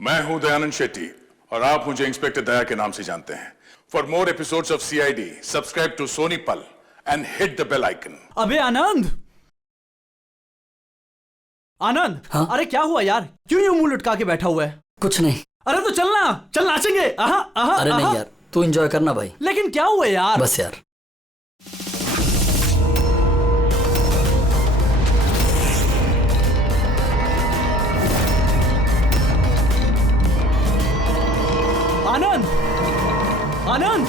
मैं हूं दयानंद शेट्टी और आप मुझे इंस्पेक्टर दया के नाम से जानते हैं। For more episodes of CID, subscribe to Sony Pal and hit the bell icon. अबे आनंद, आनंद, हाँ? अरे क्या हुआ यार? क्यों यूं मुंह लटका के बैठा हुआ है? कुछ नहीं। अरे तो चलना, चल नाचेंगे। अरे नहीं यार, तू एंजॉय करना भाई। लेकिन क्या हुआ यार? बस यार। आनंद, आनंद,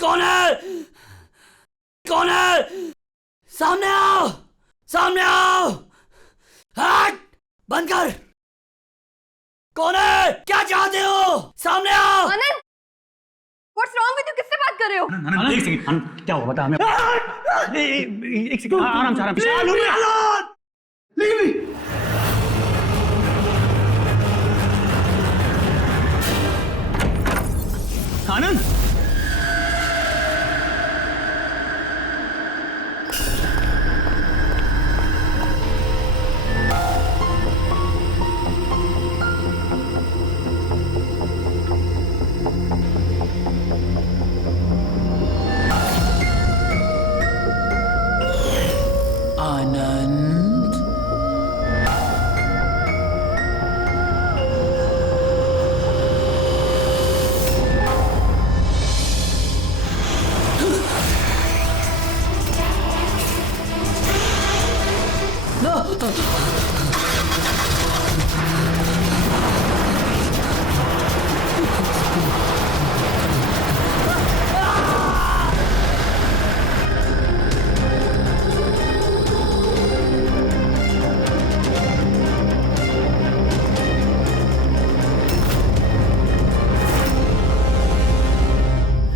कौन है? कौन है? सामने आओ, सामने आओ। हट, बंद कर। कौन है? क्या चाहते हो? सामने आओ। आनंद, व्हाट्स रॉन्ग विद यू? किससे बात कर रहे हो? आनंद, एक सेकंड। आनंद, क्या हुआ बता हमें। एक सेकंड, आराम से, आराम से। आनंद, आनंद,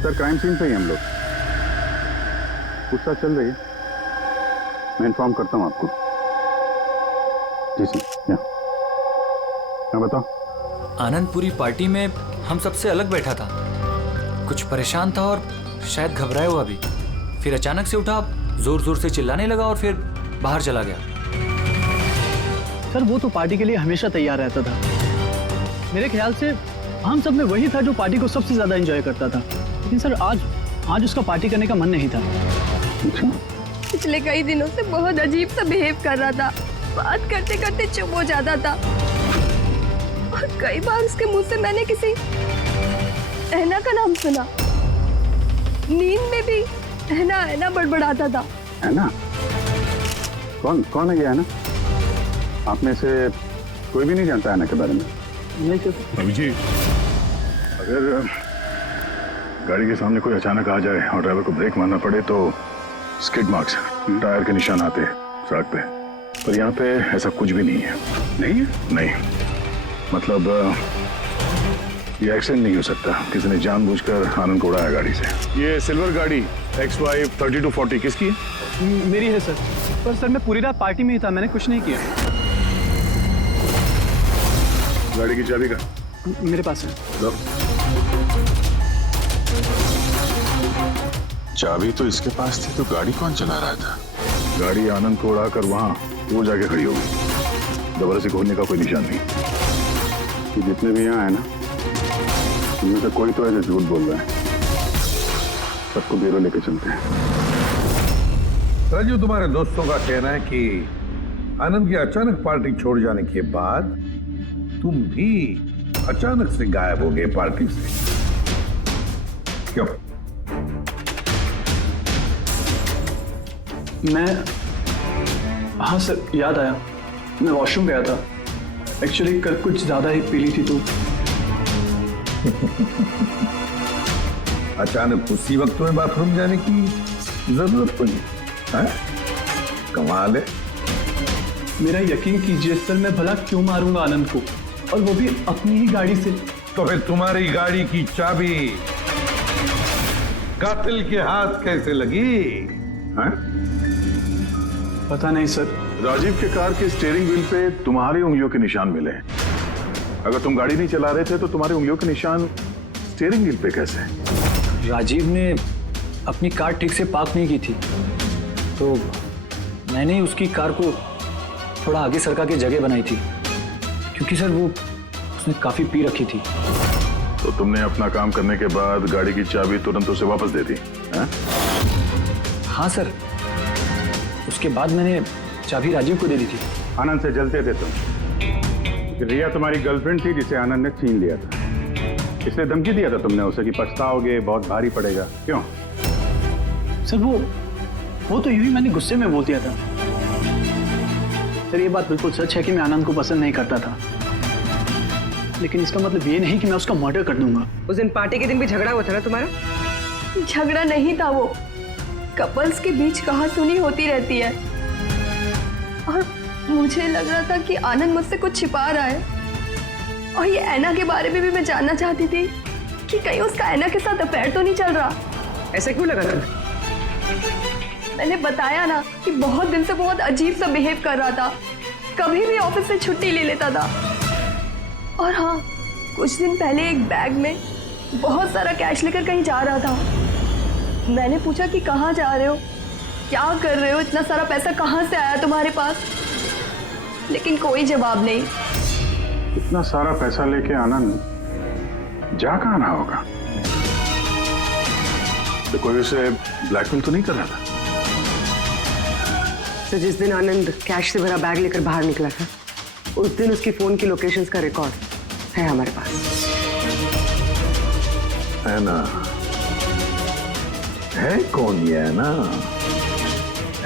सर क्राइम सीन पे ही हम लोग। पूछताछ चल रही है, मैं इन्फॉर्म करता हूँ आपको। जी सर। मैं बताओ। आनंद पूरी पार्टी में हम सबसे अलग बैठा था, कुछ परेशान था और शायद घबराया हुआ भी। फिर अचानक से उठा, जोर जोर से चिल्लाने लगा और फिर बाहर चला गया। सर वो तो पार्टी के लिए हमेशा तैयार रहता था। मेरे ख्याल से हम सब में वही था जो पार्टी को सबसे ज्यादा एंजॉय करता था। लेकिन सर आज उसका पार्टी करने का मन नहीं था। पिछले कई दिनों से बहुत अजीब सा बिहेव कर रहा था। बात करते करते चुप हो जाता था और कई बार उसके मुंह से मैंने किसी ऐना का नाम सुना। नींद में भी ऐना ऐना बड़बड़ाता था। ऐना? कौन है ये ऐना? आप में से कोई भी नहीं जानता ऐना के बारे में? नहीं सर। अभी जी, अगर गाड़ी के सामने कोई अचानक आ जाए और ड्राइवर को ब्रेक मारना पड़े तो स्किड मार्क्स, टायर के निशान आते हैं सड़क पे। पर यहाँ पे ऐसा कुछ भी नहीं है। नहीं है? नहीं, मतलब ये एक्सीडेंट नहीं हो सकता। किसी ने जानबूझकर आनंद को उड़ाया गाड़ी से। ये सिल्वर गाड़ी XY 3240 किसकी है? मेरी है सर। पर सर मैं पूरी रात पार्टी में ही था, मैंने कुछ नहीं किया। गाड़ी की चाबी का? मेरे पास है। लो। चाबी तो इसके पास थी, तो गाड़ी कौन चला रहा था? गाड़ी आनंद को उड़ाकर वहां वो जाके खड़ी होगी। दोबारा से खोलने का कोई निशान नहीं। कि जितने भी यहाँ है ना, उनमें से कोई तो ऐसे झूठ बोल रहा है। सबको ब्यूरो लेके चलते हैं। राजू, तुम्हारे दोस्तों का कहना है कि आनंद की अचानक पार्टी छोड़ जाने के बाद तुम भी अचानक से गायब हो गए पार्टी से। क्यों? हाँ सर, याद आया। मैं वॉशरूम गया था। एक्चुअली कल कुछ ज्यादा ही पी ली थी तो। अचानक उसी वक्त तुम्हें बाथरूम जाने की जरूरत पड़ी है? कमाल है। मेरा यकीन कीजिए सर, मैं भला क्यों मारूंगा आनंद को, और वो भी अपनी ही गाड़ी से। तो फिर तुम्हारी गाड़ी की चाबी कातिल के हाथ कैसे लगी है? पता नहीं सर। राजीव के कार के स्टीयरिंग व्हील पे तुम्हारी उंगलियों के निशान मिले हैं। अगर तुम गाड़ी नहीं चला रहे थे तो तुम्हारी उंगलियों के निशान स्टीयरिंग व्हील पे कैसे? राजीव ने अपनी कार ठीक से पार्क नहीं की थी, तो मैंने ही उसकी कार को थोड़ा आगे सरका के जगह बनाई थी, क्योंकि सर वो उसने काफी पी रखी थी। तो तुमने अपना काम करने के बाद गाड़ी की चाबी तुरंत उसे वापस दे दी, हैं? हाँ सर, उसके बाद मैंने चाबी राजीव को दे दी थी। आनंद से जलते थे तुम, क्योंकि रिया तुम्हारी गर्लफ्रेंड थी जिसे आनंद ने छीन लिया था। इसलिए धमकी दिया था तुमने उसे कि पछताओगे, बहुत भारी पड़ेगा। क्यों? सर वो तो यूं ही मैंने गुस्से में बोल दिया था। सर ये बात बिल्कुल सच है कि मैं आनंद को पसंद नहीं करता था, लेकिन इसका मतलब ये नहीं कि मैं उसका मर्डर कर दूंगा। उस दिन पार्टी के दिन भी झगड़ा हुआ था ना तुम्हारा? झगड़ा नहीं था, वो कपल्स के बीच कहासुनी होती रहती है, और मुझे लग रहा था कि आनंद मुझसे कुछ छिपा रहा है। और ये ऐना के बारे में भी मैं जानना चाहती थी कि कहीं उसका ऐना के साथ अफेयर तो नहीं चल रहा। ऐसा क्यों लगा था? मैंने बताया ना कि बहुत दिन से बहुत अजीब सा बिहेव कर रहा था, कभी भी ऑफिस से छुट्टी ले लेता था। और हाँ, कुछ दिन पहले एक बैग में बहुत सारा कैश लेकर कहीं जा रहा था। मैंने पूछा कि कहाँ जा रहे हो, क्या कर रहे हो, इतना सारा पैसा कहाँ से आया तुम्हारे पास? लेकिन कोई जवाब नहीं। इतना सारा पैसा लेके आनंद जा कहाँ रहा होगा? तो कोई उसे ब्लैकमेल तो नहीं कर रहा था? तो जिस दिन आनंद कैश से भरा बैग लेकर बाहर निकला था, उस दिन उसकी फोन की लोकेशंस का रिकॉर्ड है हमारे पास। है ना? है कौन ये? है ना?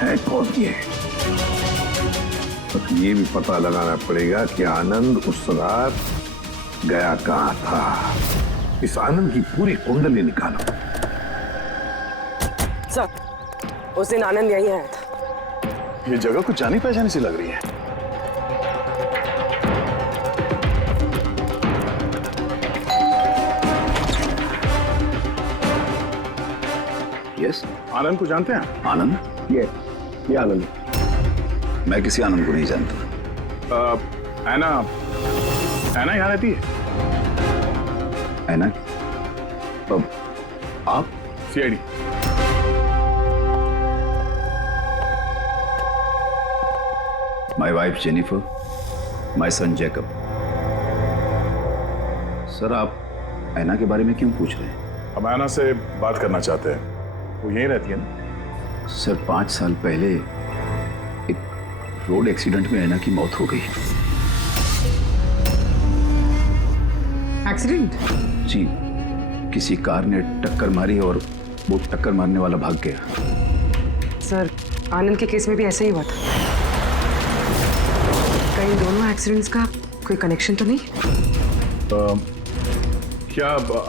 है कौन ये? तो ये भी पता लगाना पड़ेगा कि आनंद उस रात गया कहाँ था। इस आनंद की पूरी कुंडली निकालो। सर, उस दिन आनंद यहीं आया था। ये जगह कुछ जानी पहचानी सी लग रही है। यस, आनंद को जानते हैं? आनंद? ये आनंद। मैं किसी आनंद को नहीं जानता। ऐना यहाँ रहती है? है ना? अब आप? CID. My wife Jennifer, my son Jacob. Sir, आप ऐना के बारे में क्यों पूछ रहे हैं? हम ऐना से बात करना चाहते हैं। वो यहीं रहती है ना? सर, 5 साल पहले एक रोड एक्सीडेंट में ऐना की मौत हो गई। एक्सीडेंट? जी, किसी कार ने टक्कर मारी और वो टक्कर मारने वाला भाग गया। सर, आनंद के केस में भी ऐसा ही हुआ था। कहीं दोनों एक्सीडेंट्स का कोई कनेक्शन तो नहीं? क्या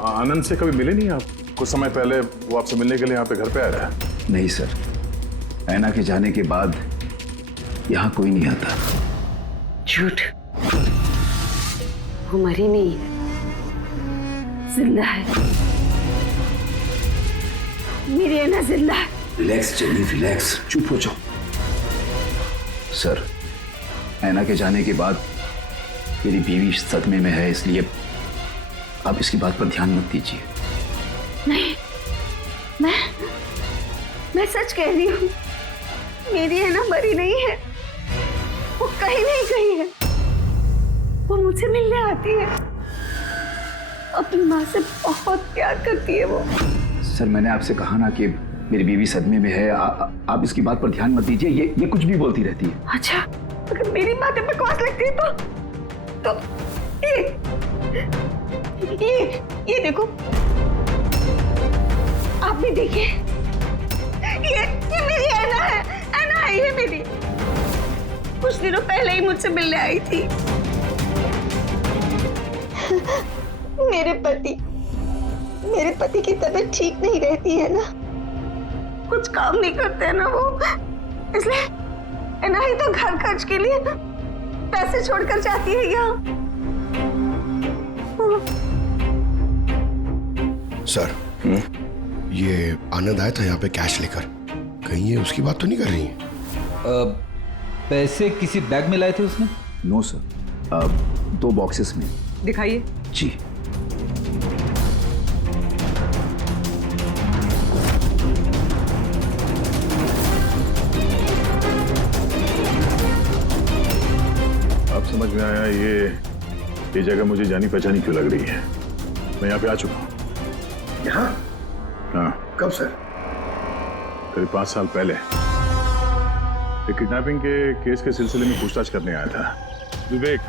आनंद से कभी मिले नहीं आप? कुछ समय पहले वो आपसे मिलने के लिए यहाँ पे घर पे आया था। नहीं सर, ऐना के जाने के बाद यहाँ कोई नहीं आता। झूठ, वो मरी नहीं है, जिंदा है। मेरी ऐना जिंदा है। रिलैक्स जेनी, रिलैक्स, चुप हो जाओ। सर, ऐना के जाने के बाद मेरी बीवी सदमे में है, इसलिए आप इसकी बात पर ध्यान मत दीजिए। नहीं, मैं सच कह रही हूँ, मेरी ऐना मरी नहीं है, वो कहीं नहीं गई है। वो मुझसे मिलने आती है, अपनी माँ से बहुत प्यार करती है वो। सर, मैंने आपसे कहा ना कि मेरी बीवी सदमे में है, आप इसकी बात पर ध्यान मत दीजिए। ये कुछ भी बोलती रहती है। अच्छा, अगर मेरी बातें बकवास लगती है तो ये देखो, आप भी देखिए, ये मेरी ऐना है। ऐना आई है मेरी, कुछ दिनों पहले ही मुझसे मिलने आई थी। मेरे पति की तबीयत ठीक नहीं रहती है ना, कुछ काम नहीं करते हैं ना वो, इसलिए ऐना ही तो घर खर्च के लिए पैसे छोड़कर जाती है यहाँ। सर, ये आनंद आया था यहाँ पे कैश लेकर, कहीं ये उसकी बात तो नहीं कर रही है? पैसे किसी बैग में लाए थे उसने? नो सर, 2 बॉक्सेस में। दिखाइए। जी। समझ में आया ये जगह मुझे जानी पहचानी क्यों लग रही है। मैं यहाँ पे आ चुका हूँ। यहाँ? हाँ। कब सर? करीब 5 साल पहले एक किडनैपिंग के केस के सिलसिले में पूछताछ करने आया था। विवेक,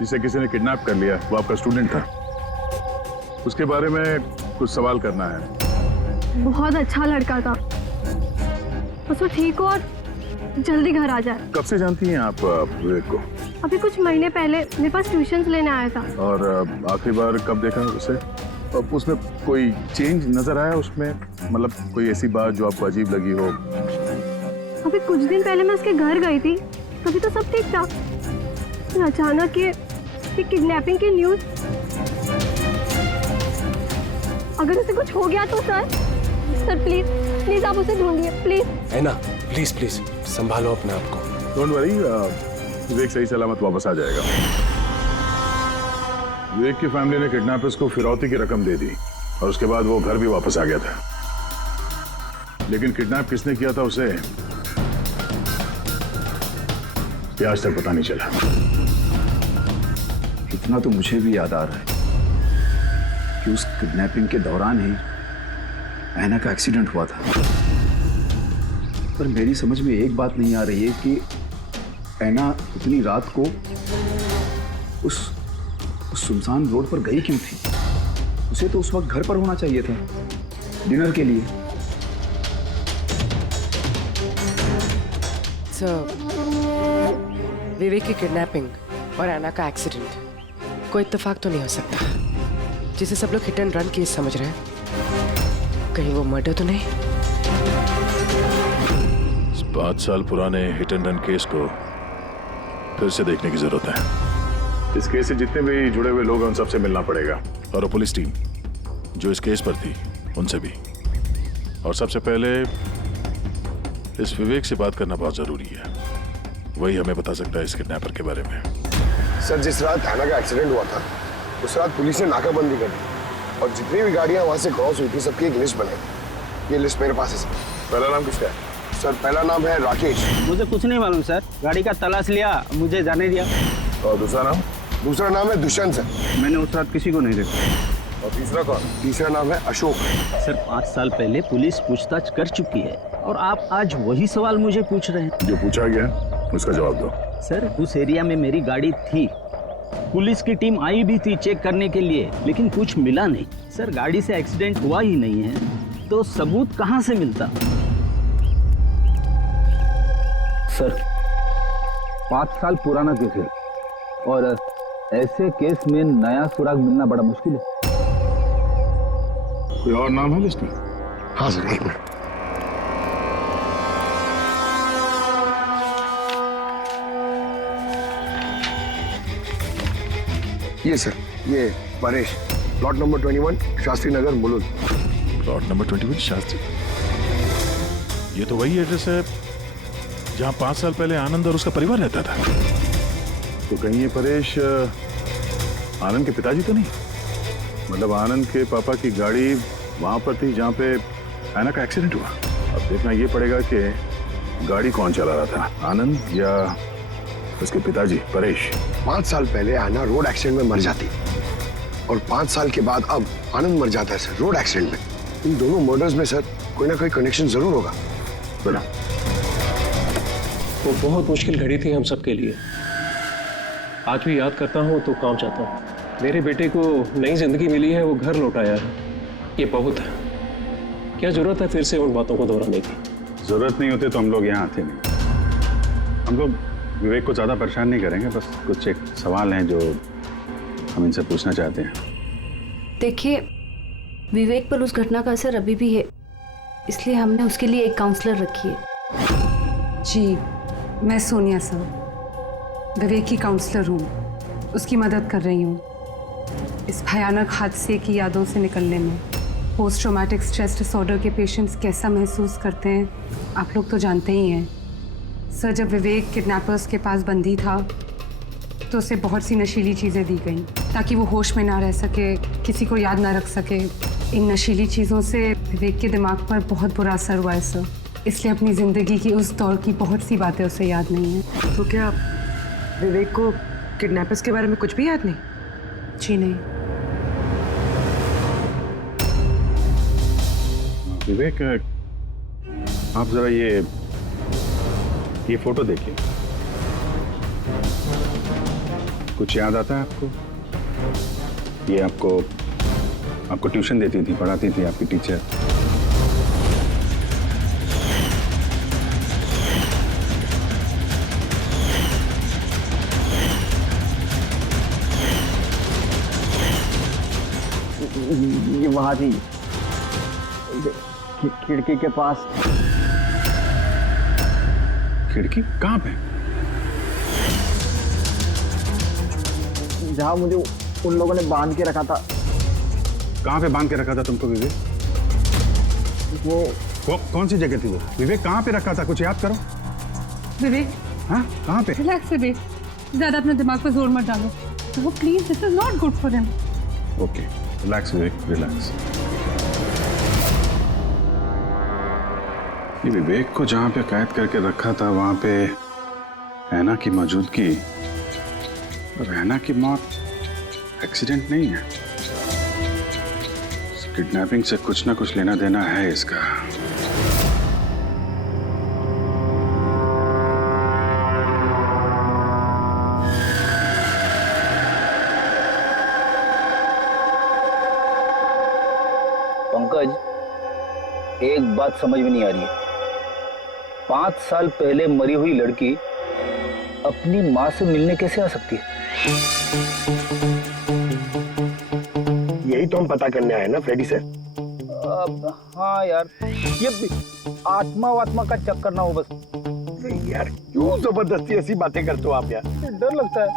जिसे किसी ने किडनैप कर लिया, वो आपका स्टूडेंट था। उसके बारे में कुछ सवाल करना है। बहुत अच्छा लड़का था, बस वो ठीक हो और जल्दी घर आ जाए। कब से जानती हैं आप विवेक को? अभी कुछ महीने पहले मेरे पास ट्यूशन्स लेने आया था। और आखिरी बार कब देखा उसे? उसमें कोई चेंज नजर आया उसमें? मतलब कोई ऐसी बात जो आपको अजीब लगी हो? अभी कुछ दिन पहले मैं उसके घर गई थी, तभी तो सब ठीक था। फिर अचानक ये किडनैपिंग की न्यूज। अगर उसे कुछ हो गया तो सर प्लीज प्लीज आप उसे ढूंढिए प्लीज। है ना, प्लीज प्लीज संभालो अपने आप को। डोंट वरी, विवेक सही सलामत वापस आ जाएगा। विवेक की फैमिली ने किडनैपर्स को फिरौती की रकम दे दी और उसके बाद वो घर भी वापस आ गया था। लेकिन किडनैप किसने किया था उसे ये आज तक पता नहीं चला। इतना तो मुझे भी याद आ रहा है कि उस किडनैपिंग के दौरान ही ऐना का एक्सीडेंट हुआ था। पर मेरी समझ में एक बात नहीं आ रही है कि ऐना इतनी रात को उस सुनसान रोड पर गई क्यों थी? उसे तो उस वक्त घर पर होना चाहिए था डिनर के लिए। विवेक की किडनैपिंग और ऐना का एक्सीडेंट कोई इत्तेफाक तो नहीं हो सकता, जिसे सब लोग हिट एंड रन केस समझ रहे हैं। कहीं वो मर्डर तो नहीं? 5 साल पुराने हिट एंड रन केस को फिर से देखने की जरूरत है। इस केस से जितने भी जुड़े हुए लोग हैं उन सबसे मिलना पड़ेगा, और वो पुलिस टीम जो इस केस पर थी उनसे भी। और सबसे पहले इस विवेक से बात करना बहुत जरूरी है। वही हमें बता सकता है इस किडनैपर के बारे में। सर, जिस रात ऐना का एक्सीडेंट हुआ था उस रात पुलिस ने नाकाबंदी कर दी और जितनी भी गाड़ियां वहां से क्रॉस हुई थी सबकी एक लिस्ट बनाई। ये लिस्ट मेरे पास है सर। पहला नाम किसका है? सर, पहला नाम है राकेश। मुझे कुछ नहीं मालूम सर, गाड़ी का तलाश लिया, मुझे जाने दिया। और दूसरा नाम? दूसरा नाम है दुष्यंत सर। मैंने उस रात किसी को नहीं देखा। और तीसरा कौन? तीसरा नाम है अशोक। सर, 5 साल पहले पुलिस पूछताछ कर चुकी है और आप आज वही सवाल मुझे पूछ रहे हैं। जो पूछा गया उसका जवाब दो। सर, उस एरिया में मेरी गाड़ी थी, पुलिस की टीम आई भी थी चेक करने के लिए, लेकिन कुछ मिला नहीं। सर, गाड़ी से एक्सीडेंट हुआ ही नहीं है तो सबूत कहां से मिलता? सर, 5 साल पुराना केस है और ऐसे केस में नया सुराग मिलना बड़ा मुश्किल है। कोई और नाम है लिस्ट में? हाँ सर, एक मिनट। ये सर, ये Paresh, plot number 21 Shastri Nagar Mulund. Plot number 21 Shastri. ये तो वही एड्रेस है जहां 5 साल पहले आनंद और उसका परिवार रहता था। तो कहीं ये परेश आनंद के पिताजी तो नहीं? मतलब आनंद के पापा की गाड़ी वहां पर थी जहां पे ऐना का एक्सीडेंट हुआ। अब देखना ये पड़ेगा कि गाड़ी कौन चला रहा था, आनंद या उसके पिताजी परेश। 5 साल पहले ऐना रोड एक्सीडेंट में मर जाती और 5 साल के बाद अब आनंद मर जाता है सर रोड एक्सीडेंट में। इन दोनों मर्डर्स में सर कोई ना कोई कनेक्शन जरूर होगा। बना वो बहुत मुश्किल घड़ी थी हम सबके लिए। आज भी याद करता हूँ तो काम चाहता हूँ। मेरे बेटे को नई जिंदगी मिली है, वो घर लौटाया है, ये बहुत है। क्या जरूरत है फिर से उन बातों को दोहराने की? जरूरत नहीं होती तो हम लोग यहाँ आते नहीं। हम लोग विवेक को ज्यादा परेशान नहीं करेंगे, बस कुछ एक सवाल हैं जो हम इनसे पूछना चाहते हैं। देखिए, विवेक पर उस घटना का असर अभी भी है, इसलिए हमने उसके लिए एक काउंसलर रखी है। जी, मैं सोनिया सर, विवेक की काउंसलर हूँ, उसकी मदद कर रही हूँ इस भयानक हादसे की यादों से निकलने में। पोस्ट ट्रॉमेटिक स्ट्रेस डिसऑर्डर के पेशेंट्स कैसा महसूस करते हैं आप लोग तो जानते ही हैं। सर, जब विवेक किडनैपर्स के पास बंदी था तो उसे बहुत सी नशीली चीज़ें दी गई ताकि वो होश में ना रह सके, किसी को याद ना रख सके। इन नशीली चीज़ों से विवेक के दिमाग पर बहुत बुरा असर हुआ है सर, इसलिए अपनी ज़िंदगी की उस दौर की बहुत सी बातें उसे याद नहीं है। तो क्या विवेक को किडनैपर्स के बारे में कुछ भी याद नहीं? जी नहीं। विवेक, आप जरा ये फोटो देखिए। कुछ याद आता है आपको? ये आपको ट्यूशन देती थी, पढ़ाती थी आपकी टीचर। ये वहां थी, खिड़की के पास। खिड़की कहाँ पे? जहां मुझे उन लोगों ने बांध के रखा था। कहाँ पे बांध के रखा था तुमको विवेक? कौन सी जगह थी वो? विवेक कहाँ पे रखा था? कुछ याद करो। विवेक, हाँ, कहाँ पे? रिलैक्स विवेक, ज्यादा अपने दिमाग पर जोर मत डालो। वो please, this is not good for him. Okay, relax Vivek, relax. ये विवेक को जहाँ पे कैद करके रखा था वहां पे ऐना की मौजूदगी और ऐना की मौत एक्सीडेंट नहीं है। किडनैपिंग से कुछ ना कुछ लेना देना है इसका। पंकज, एक बात समझ में नहीं आ रही है। 5 साल पहले मरी हुई लड़की अपनी माँ से मिलने कैसे आ सकती है? यही तो हम पता करने आए ना फ्रेडी सर। हाँ यार, ये आत्मा का चक्कर ना हो बस। यार क्यों जबरदस्ती ऐसी बातें करते हो आप यार? डर लगता है।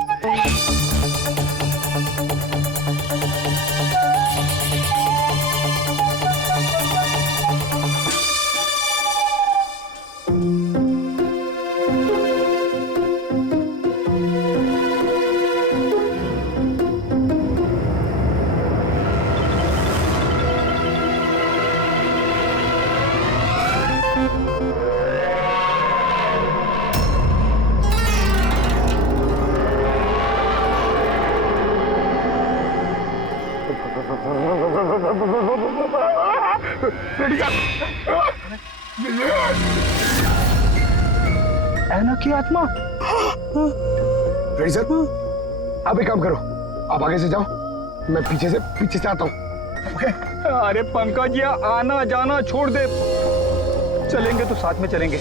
ऐना की आत्मा। फ्रेडी सर, आप एक काम करो, आप आगे से जाओ, मैं पीछे से आता हूँ। अरे पंकज, ये आना जाना छोड़ दे, चलेंगे तो साथ में चलेंगे।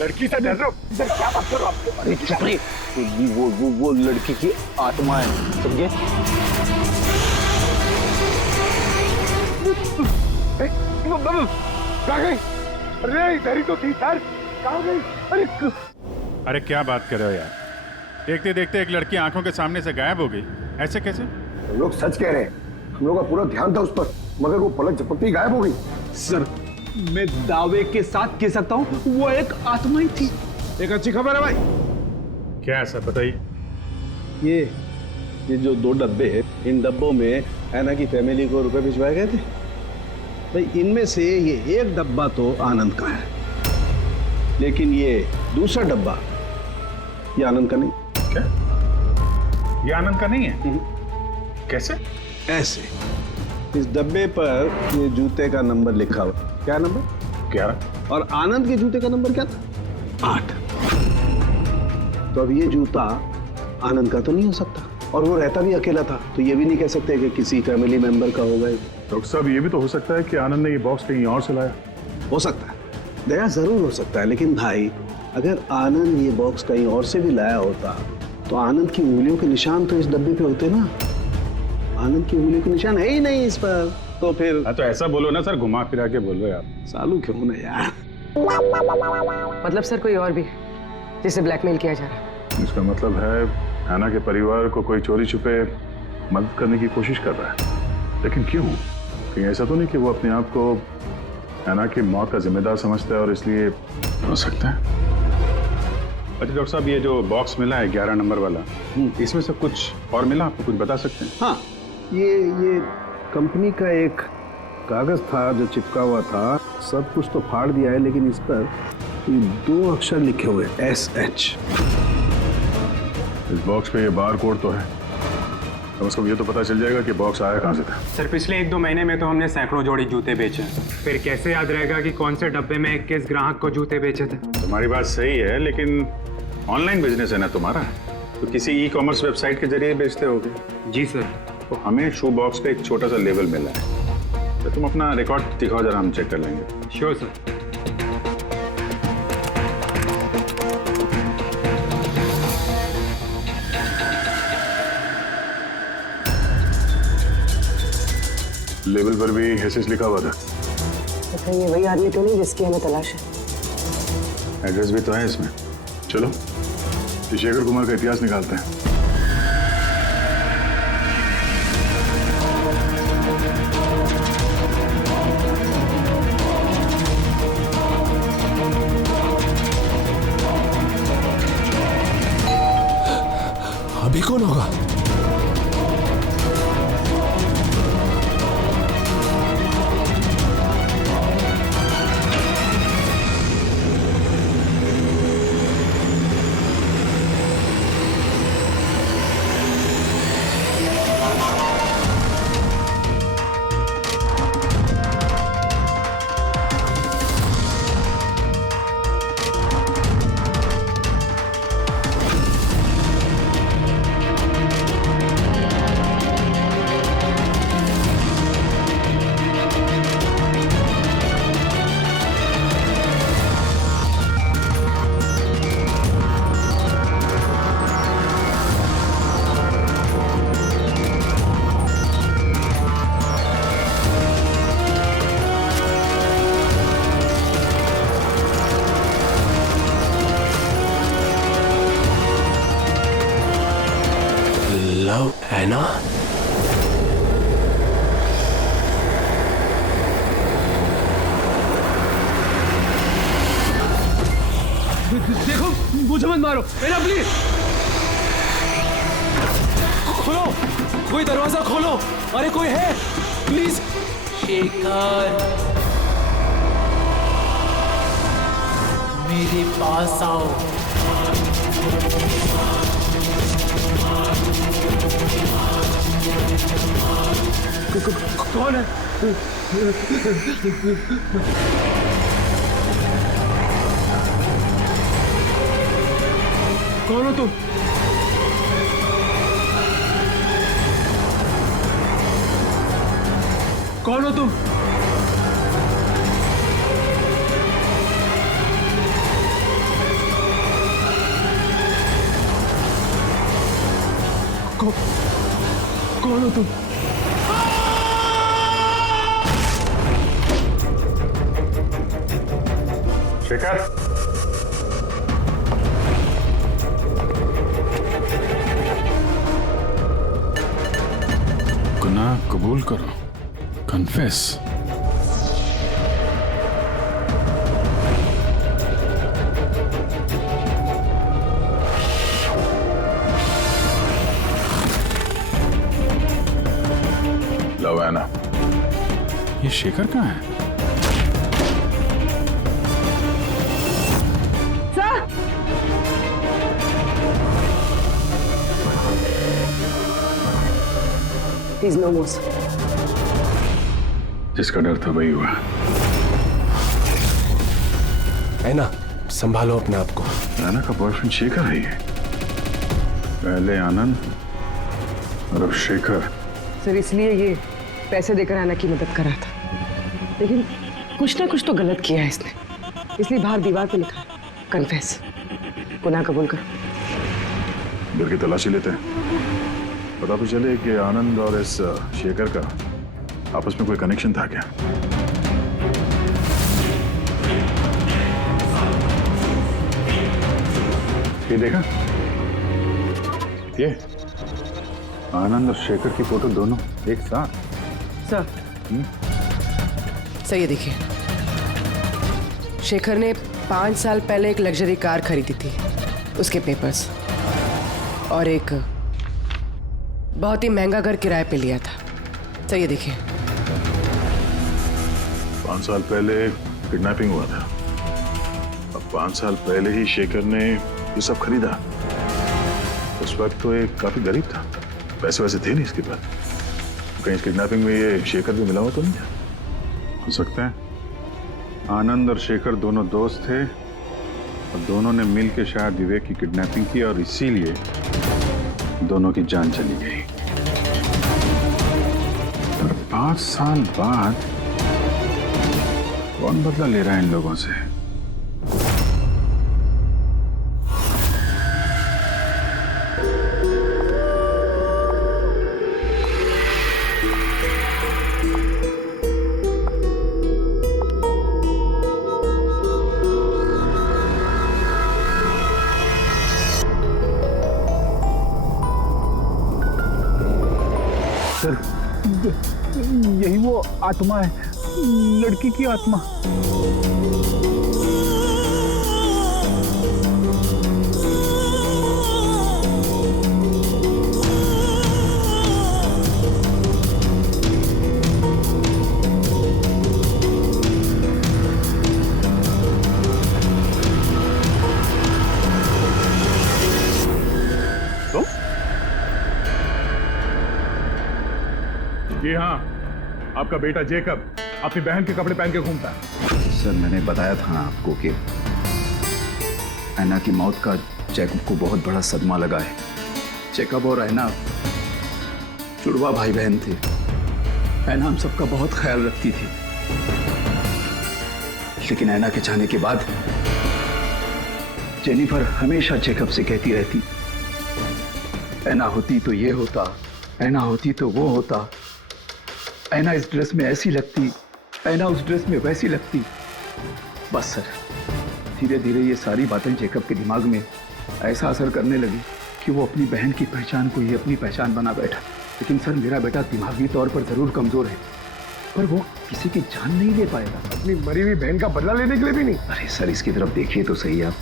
लड़की से डर रहे हो? सर क्या बात कर रहे हो आप? अरे चुप रही, वो लड़की की आत्मा है, समझे? कहाँ गई? अरे इधर ही तो थी सर, कहाँ गई? अरे क्या बात कर रहे हो यार? देखते देखते एक लड़की आंखों के सामने से गायब हो गई, ऐसे कैसे? हम लोग सच कह रहे हैं, हम लोग का पूरा ध्यान था उस पर, मगर वो पलक झपकते ही गायब हो गई। सर, मैं दावे के साथ कह सकता हूँ वो एक आत्मा ही थी। एक अच्छी खबर है भाई। क्या है सर, बताइए। ये जो 2 डब्बे हैं, इन डब्बों में ऐना की फैमिली को रुपए भिजवाए गए थे भाई। इनमें से ये एक डब्बा तो आनंद का है, लेकिन ये दूसरा डब्बा ये आनंद का नहीं। क्या? ये आनंद का नहीं है? कैसे? ऐसे, इस डब्बे पर ये जूते का नंबर लिखा हुआ। क्या नंबर? 11। और आनंद के जूते का नंबर क्या था? 8। तो अब ये जूता आनंद का तो नहीं हो सकता, और वो रहता भी अकेला था, तो ये भी नहीं कह सकते कि किसी फैमिली मेंबर का होगा। डॉक्टर साहब, ये भी तो हो सकता है कि आनंद ने ये बॉक्स कहीं और से लाया। हो सकता है, दया जरूर हो सकता है, लेकिन भाई अगर आनंद ये बॉक्स कहीं और से भी लाया होता तो आनंद की उंगलियों के निशान तो इस डब्बे पे होते ना। आनंद की उंगलियों के निशान है ही नहीं इस पर, तो फिर। हाँ, तो ऐसा बोलो ना सर, घुमा फिरा के बोलो यार। सालू क्यों ना यार। मतलब सर कोई और भी जिसे ब्लैकमेल किया जा रहा है? इसका मतलब है ऐना के परिवार को कोई चोरी छुपे मदद करने की कोशिश कर रहा है, लेकिन क्यों? कहीं ऐसा तो नहीं कि वो अपने आप को ऐना की मौत का जिम्मेदार समझता है और इसलिए? हो सकता है। अच्छा डॉक्टर साहब, ये जो बॉक्स मिला है 11 नंबर वाला, इसमें से कुछ और मिला? आपको कुछ बता सकते हैं? हाँ, ये कंपनी का एक कागज था जो चिपका हुआ था सब कुछ तो फाड़ दिया है, लेकिन इस पर ये 2 अक्षर लिखे हुए SH। इस बॉक्स पे ये बार कोड तो है, कम से कम ये तो पता चल जाएगा कि बॉक्स आया कहाँ से था। सर पिछले 1-2 महीने में तो हमने सैकड़ों जोड़ी जूते बेचे, फिर कैसे याद रहेगा कि कौन से डब्बे में किस ग्राहक को जूते बेचे थे? तुम्हारी बात सही है, लेकिन ऑनलाइन बिजनेस है ना तुम्हारा, तो किसी ई-कॉमर्स वेबसाइट के जरिए बेचते होगे। जी सर। तो हमें शू बॉक्स पे एक छोटा सा लेबल मिला है, तो तुम अपना रिकॉर्ड दिखाओ जरा, हम चेक कर लेंगे। Sure sir. लेबल पर भी एसएस लिखा हुआ था। तो ये वही आदमी तो नहीं जिसकी हमें तलाश है? एड्रेस भी तो है इसमें। चलो शेखर कुमार का इतिहास निकालते हैं। अभी कौन होगा? लव ऐना? देखो, मुझे मत मारो, ऐना प्लीज। खोलो, कोई दरवाजा खोलो। अरे कोई है, प्लीज। शेखर, मेरे पास आओ। कौन है? कौन हो तुम? कौन हो तुम? कौन हो तुम? शेखर, गुनाह कबूल करो, कन्फेस। लव ऐना, ये शेखर कहाँ है? He's no more. जिसका डर था वही हुआ। ऐना, संभालो अपने आप को। ऐना का बॉयफ्रेंड शेखर है ये। पहले आनंद और अब शेखर। सर इसलिए ये पैसे देकर ऐना की मदद कर रहा था, लेकिन कुछ ना कुछ तो गलत किया है इसने, इसलिए बाहर दीवार पे लिखा है कन्फेस, गुनाह कबूल करो। घर की तलाशी लेते हैं, पता तो चले कि आनंद और इस शेखर का आपस में कोई कनेक्शन था क्या। ये देखा, ये आनंद और शेखर की फोटो दोनों एक साथ। सर सर ये देखिए, शेखर ने 5 साल पहले एक लग्जरी कार खरीदी थी, उसके पेपर्स, और एक बहुत ही महंगा घर किराए पे लिया था। सर ये देखिए, 5 साल पहले किडनैपिंग हुआ था। अब 5 साल पहले ही शेखर ने ये सब खरीदा। उस वक्त तो ये काफी गरीब था, पैसे वैसे थे नहीं इसके पास। कहीं किडनैपिंग में ये शेखर भी मिला हुआ तो नहीं था? हो सकता है आनंद और शेखर दोनों दोस्त थे और दोनों ने मिल के शायद विवेक की किडनैपिंग की और इसीलिए दोनों की जान चली गई। 5 साल बाद कौन बदला ले रहा है इन लोगों से? यही वो आत्मा है, लड़की की आत्मा। जी हाँ, आपका बेटा जेकब अपनी बहन के कपड़े पहन के घूमता है। सर मैंने बताया था ना आपको कि ऐना की मौत का जैकब को बहुत बड़ा सदमा लगा है। जैकब और ऐना जुड़वा भाई बहन थे। ऐना हम सबका बहुत ख्याल रखती थी, लेकिन ऐना के जाने के बाद जेनिफर हमेशा जैकब से कहती रहती, ऐना होती तो ये होता, ऐना होती तो वो होता, ऐना इस ड्रेस में ऐसी लगती, ऐना उस ड्रेस में वैसी लगती। बस सर, धीरे धीरे ये सारी बातें जैकब के दिमाग में ऐसा असर करने लगी कि वो अपनी बहन की पहचान को ही अपनी पहचान बना बैठा। लेकिन सर मेरा बेटा दिमागी तौर पर जरूर कमजोर है, पर वो किसी की जान नहीं ले पाएगा। अपनी मरी हुई बहन का बदला लेने के लिए भी नहीं। अरे सर इसकी तरफ देखिए तो सही आप।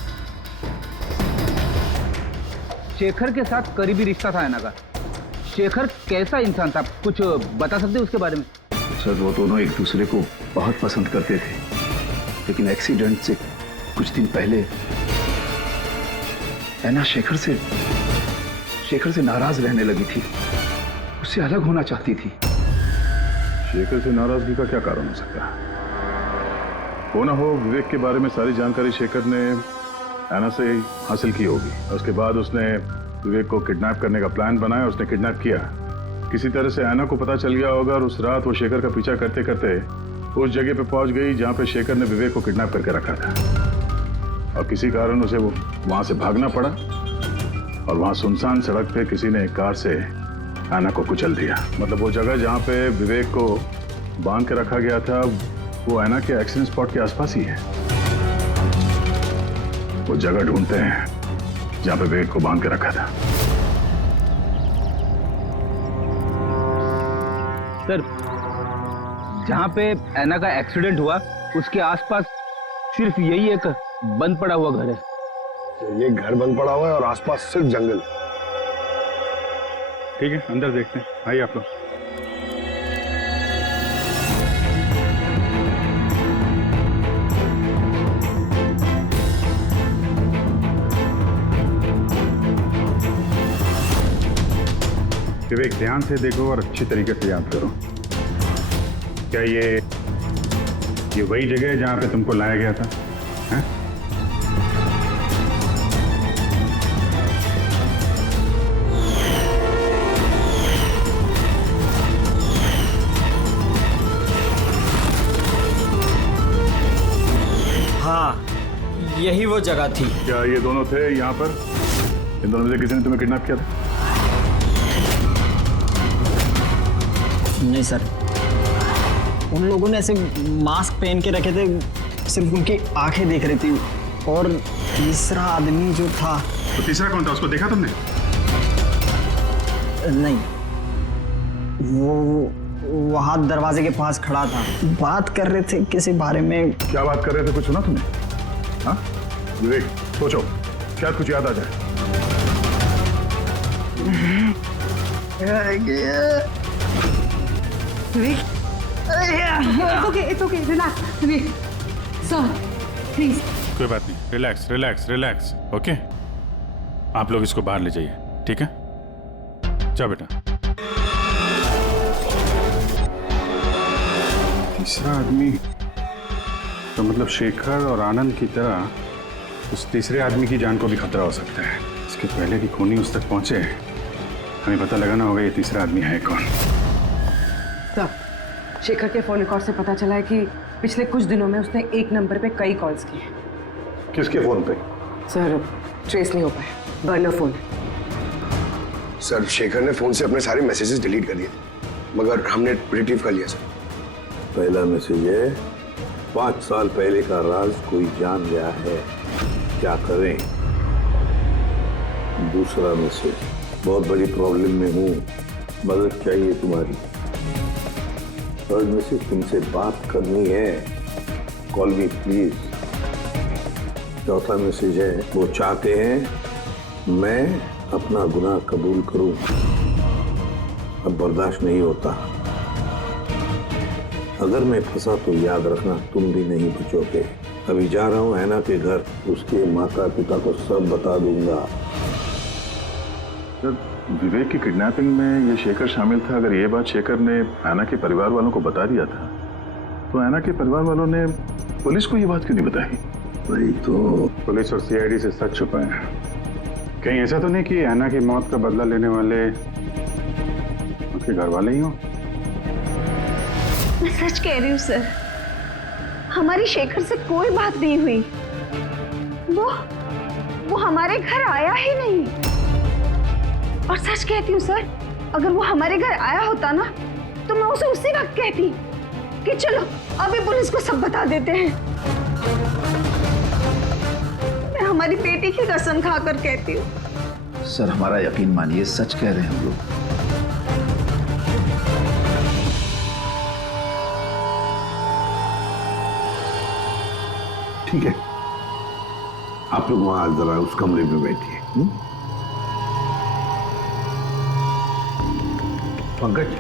शेखर के साथ करीबी रिश्ता था ऐना का। शेखर कैसा इंसान था, कुछ बता सकते उसके बारे में? सर वो दोनों एक दूसरे को बहुत पसंद करते थे, लेकिन एक्सीडेंट से कुछ दिन पहले ऐना शेखर से नाराज रहने लगी थी, उससे अलग होना चाहती थी। शेखर से नाराजगी का क्या कारण हो सकता है? हो ना हो विवेक के बारे में सारी जानकारी शेखर ने ऐना से हासिल की होगी। उसके बाद उसने विवेक को किडनैप करने का प्लान बनाया, उसने किडनैप किया। किसी तरह से ऐना को पता चल गया होगा और उस रात वो शेखर का पीछा करते करते उस जगह पे पहुंच गई जहां पे शेखर ने विवेक को किडनैप करके रखा था। और किसी कारण उसे वो वहां से भागना पड़ा और वहां सुनसान सड़क पे किसी ने एक कार से ऐना को कुचल दिया। मतलब वो जगह जहां पे विवेक को बांध के रखा गया था वो ऐना के एक्सीडेंट स्पॉट के आसपास ही है। वो जगह ढूंढते हैं जहां पे विवेक को बांध के रखा था। सर जहां पे ऐना का एक्सीडेंट हुआ उसके आसपास सिर्फ यही एक बंद पड़ा हुआ घर है। ये घर बंद पड़ा हुआ है और आसपास सिर्फ जंगल। ठीक है, अंदर देखते हैं। आइए आप लोग। विवेक ध्यान से देखो और अच्छी तरीके से याद करो। क्या ये वही जगह है जहां पे तुमको लाया गया था? है? हाँ, यही वो जगह थी। क्या ये दोनों थे यहाँ पर? इन दोनों में से किसी ने तुम्हें किडनैप किया था? नहीं सर, उन लोगों ने ऐसे मास्क पहन के रखे थे, सिर्फ उनकी आंखें देख रही थी। और तीसरा आदमी जो था, तो तीसरा कौन था? उसको देखा तुमने? नहीं, वो वहां दरवाजे के पास खड़ा था, बात कर रहे थे किसी बारे में। क्या बात कर रहे थे? कुछ सुना तुमने? हाँ विवेक, सोचो, शायद कुछ याद आ जाए। It's okay, relax. Sir please. कोई बात नहीं, रिलैक्स रिलैक्स रिलैक्स। ओके, आप लोग इसको बाहर ले जाइए, ठीक है? जाओ बेटा। तीसरा आदमी तो मतलब शेखर और आनंद की तरह उस तीसरे आदमी की जान को भी खतरा हो सकता है। इसके पहले कि खूनी उस तक पहुंचे, हमें पता लगाना होगा ये तीसरा आदमी है कौन। सर, शेखर के फोन रिकॉर्ड से पता चला है कि पिछले कुछ दिनों में उसने एक नंबर पे कई कॉल्स किए। किसके फोन पे? सर ट्रेस नहीं हो पाया, बर्नर फोन। सर शेखर ने फोन से अपने सारे मैसेजेस डिलीट कर दिए, मगर हमने रिट्रीव कर लिया सर। पहला मैसेज है 5 साल पहले का राज कोई जान गया है, क्या करें। दूसरा मैसेज, बहुत बड़ी प्रॉब्लम में हूँ, मदद चाहिए तुम्हारी। थर्ड मैसेज, तुमसे बात करनी है, कॉल मी प्लीज। चौथा मैसेज है, वो चाहते हैं मैं अपना गुनाह कबूल करूं, अब बर्दाश्त नहीं होता। अगर मैं फंसा तो याद रखना तुम भी नहीं बचोगे। अभी जा रहा हूँ ऐना के घर, उसके माता पिता को सब बता दूंगा। विवेक की किडनैपिंग में ये शेखर शामिल था। अगर ये बात शेखर ने ऐना के परिवार वालों को बता दिया था, तो ऐना के परिवार वालों ने पुलिस को ये बात क्यों नहीं बताई? वही तो, पुलिस और सीआईडी से सच छुपाए। कहीं ऐसा तो नहीं कि ऐना की मौत का बदला लेने वाले उसके घर वाले ही हों? मैं सच कह रही हूँ सर, हमारी शेखर से कोई बात नहीं हुई। वो हमारे घर आया ही नहीं। और सच कहती हूँ सर, अगर वो हमारे घर आया होता ना, तो मैं उसे उसी वक्त कहती कि चलो अभी पुलिस को सब बता देते हैं। मैं हमारी बेटी की कसम खाकर कहती हूँ। सर हमारा यकीन मानिए, सच कह रहे हैं हम लोग। ठीक है, आप लोग वहां जरा उस कमरे में बैठिए। पंकज,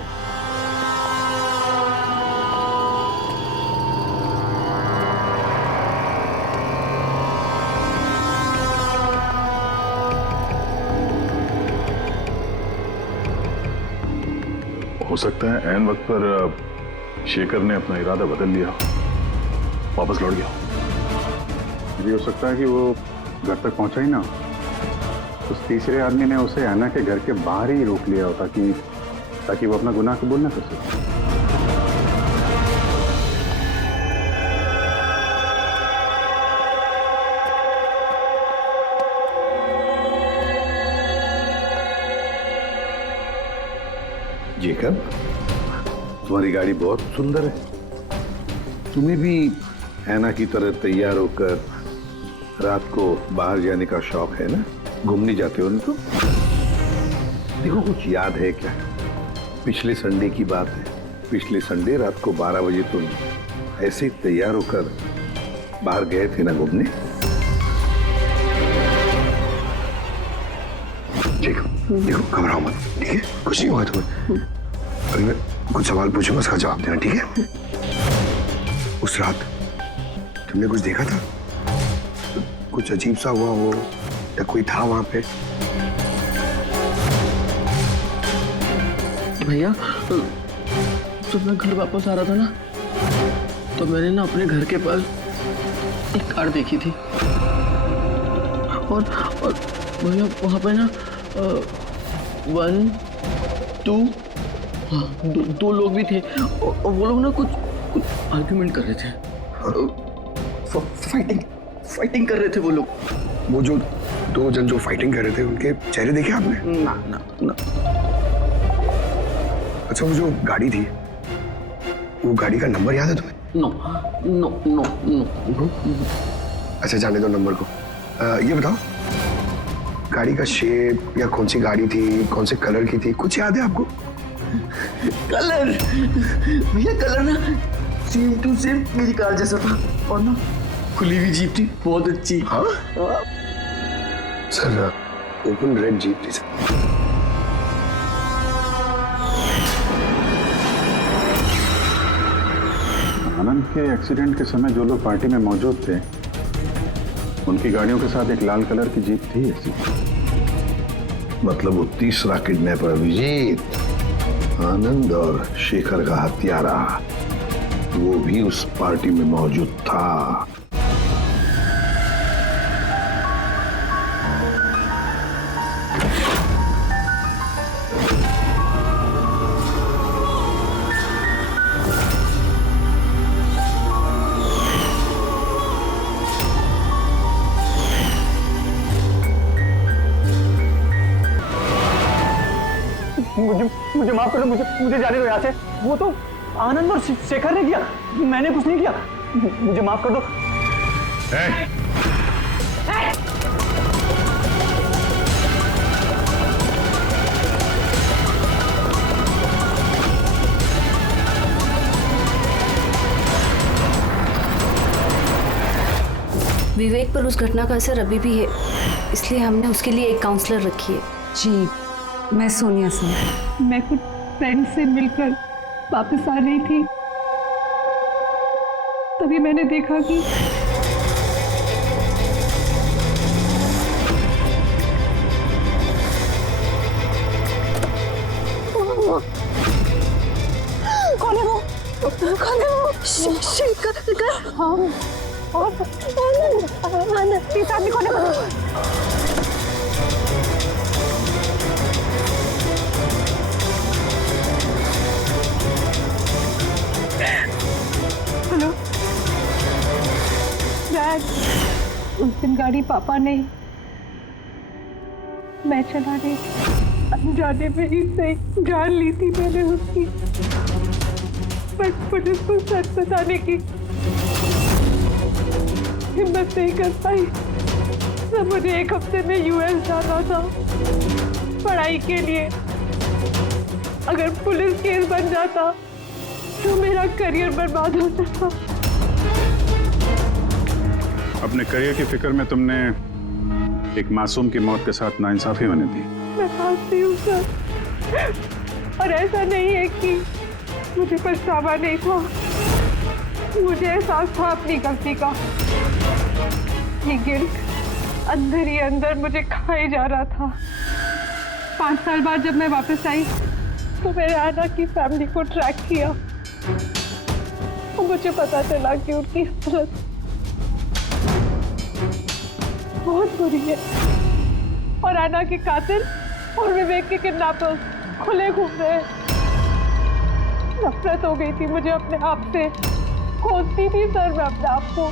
हो सकता है ऐन वक्त पर शेखर ने अपना इरादा बदल लिया, वापस लौट गया। ये हो सकता है कि वो घर तक पहुंचा ही ना, उस तीसरे आदमी ने उसे ऐना के घर के बाहर ही रोक लिया हो, ताकि वो अपना गुनाह कबूल ना कर सके। जेकब, तुम्हारी गाड़ी बहुत सुंदर है। तुम्हें भी ऐना की तरह तैयार होकर रात को बाहर जाने का शौक है ना? घूमने जाते हो ना? तो देखो, कुछ याद है क्या? पिछले संडे की बात है। पिछले संडे रात को 12 बजे तुम ऐसे तैयार होकर बाहर गए थे ना घूमने? देखो घबराओ मत, ठीक है? कुछ नहीं हुआ तुम्हें। अभी मैं कुछ सवाल पूछूंगा, उसका जवाब देना, ठीक है? उस रात तुमने कुछ देखा था? कुछ अजीब सा हुआ हो, या कोई था वहां पे? भैया, जब मैं घर वापस आ रहा था ना, तो मैंने ना अपने घर के पास एक कार देखी थी। और भैया वहाँ पे ना 1 2 दो लोग भी थे, और वो लोग ना कुछ आर्ग्यूमेंट कर रहे थे। फाइटिंग कर रहे थे वो लोग। वो जो 2 जन जो फाइटिंग कर रहे थे, उनके चेहरे देखे आपने? ना। अच्छा, वो जो गाड़ी थी, वो गाड़ी का नंबर याद है तुम्हें? नो। अच्छा, जाने दो नंबर को। ये बताओ, गाड़ी का शेप या कौन सी गाड़ी थी, कौन से कलर की थी, कुछ याद है आपको? कलर? भैया कलर ना सेम टू सेम मेरी कार जैसा था, और ना खुली हुई जीप थी, बहुत अच्छी। हाँ? सर, ओपन रेड जीप थी सर। आनंद के एक्सीडेंट के समय जो लोग पार्टी में मौजूद थे उनकी गाड़ियों के साथ एक लाल कलर की जीप थी ऐसी। मतलब वो तीसरा किडनैपर अभिजीत, आनंद और शेखर का हत्यारा, वो भी उस पार्टी में मौजूद था। मुझे माफ कर दो, मुझे जाने दो यहाँ से। वो तो आनंद और शेखर ने किया, मैंने कुछ नहीं किया। मुझे माफ कर दो। विवेक पर उस घटना का असर अभी भी है, इसलिए हमने उसके लिए एक काउंसलर रखी है। जी, मैं सोनिया सिंह। मैं कुछ फ्रेंड से मिलकर वापस आ रही थी, तभी मैंने देखा कि कौन है वो? कौन है वो? शेखर। हाँ, और आनंद, इस आदमी कौन है? हेलो डैड, उस दिन गाड़ी पापा ने, मैं चला रही अनजाने में ही सही जान ली थी मैंने उसकी, बट पुलिस को सच बताने की हिम्मत नहीं कर पाई। सब मुझे एक हफ्ते में यूएस जाना था पढ़ाई के लिए। अगर पुलिस केस बन जाता तो मेरा करियर बर्बाद हो सकता। अपने करियर की फिक्र में तुमने एक मासूम की मौत के साथ नाइंसाफी होने दी। मैं मानती हूँ सर, और ऐसा नहीं है कि मुझे पछतावा नहीं था, मुझे एहसास था अपनी गलती का। ये गिल्ट अंदर ही अंदर मुझे खाए जा रहा था। 5 साल बाद जब मैं वापस आई तो मैंने आना की फैमिली को ट्रैक किया और मुझे पता चला कि उनकी हालत बहुत बुरी है और आना के कातिल और विवेक के किडनैपर्स खुले घूम रहे हैं। नफरत हो गई थी मुझे अपने आप से, खोजती थी सर मैं अपने आप को,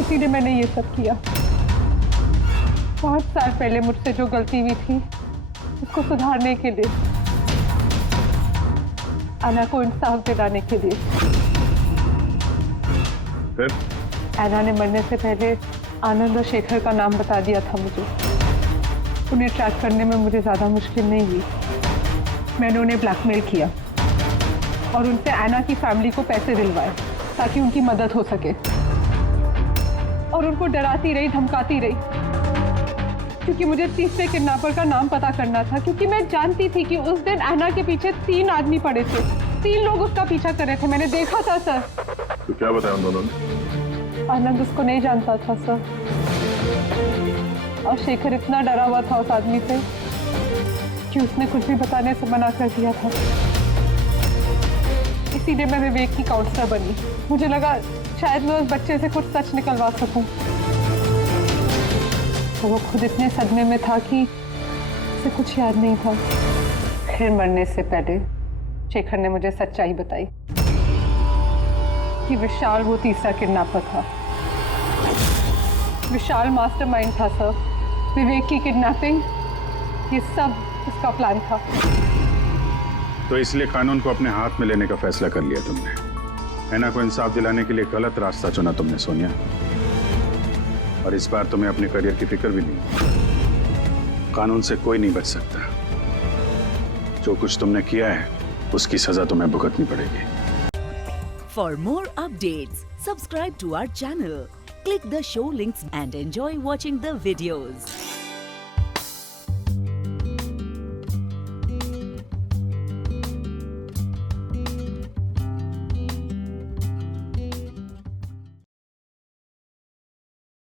इसीलिए मैंने ये सब किया। 5 साल पहले मुझसे जो गलती हुई थी उसको सुधारने के लिए, आना को इंसाफ दिलाने के लिए। फिर आना ने मरने से पहले आनंद और शेखर का नाम बता दिया था मुझे। उन्हें ट्रैक करने में मुझे ज़्यादा मुश्किल नहीं हुई। मैंने उन्हें ब्लैकमेल किया और उनसे आना की फैमिली को पैसे दिलवाए ताकि उनकी मदद हो सके, और उनको डराती रही, धमकाती रही, क्योंकि मुझे तीसरे किडनैपर का नाम पता करना था। क्योंकि मैं जानती थी कि उस दिन आना के पीछे 3 आदमी पड़े थे, 3 लोग उसका पीछा कर रहे थे। मैंने देखा था सर। तो क्या बताया उन दोनों ने? आनंद उसको नहीं जानता था सर, और शेखर इतना डरा हुआ था उस आदमी से कि उसने कुछ भी बताने से मना कर दिया था। इसीलिए मैं विवेक की काउंसलर बनी। मुझे लगा शायद मैं उस बच्चे से कुछ सच निकलवा सकूं। तो वो खुद इतने सदमे में था कि उसे कुछ याद नहीं था। फिर मरने से पहले शेखर ने मुझे सच्चाई बताई कि विशाल वो तीसरा किडनैपर था। विशाल मास्टरमाइंड था सर। विवेक की किडनैपिंग, ये सब उसका प्लान था। तो इसलिए कानून को अपने हाथ में लेने का फैसला कर लिया तुमने। ऐना को इंसाफ दिलाने के लिए गलत रास्ता चुना तुमने सोनिया, और इस बार तुम्हें अपने करियर की फिक्र भी नहीं। कानून से कोई नहीं बच सकता। जो कुछ तुमने किया है उसकी सजा तुम्हें भुगतनी पड़ेगी। For more updates, subscribe to our channel, click the show links and enjoy watching the videos.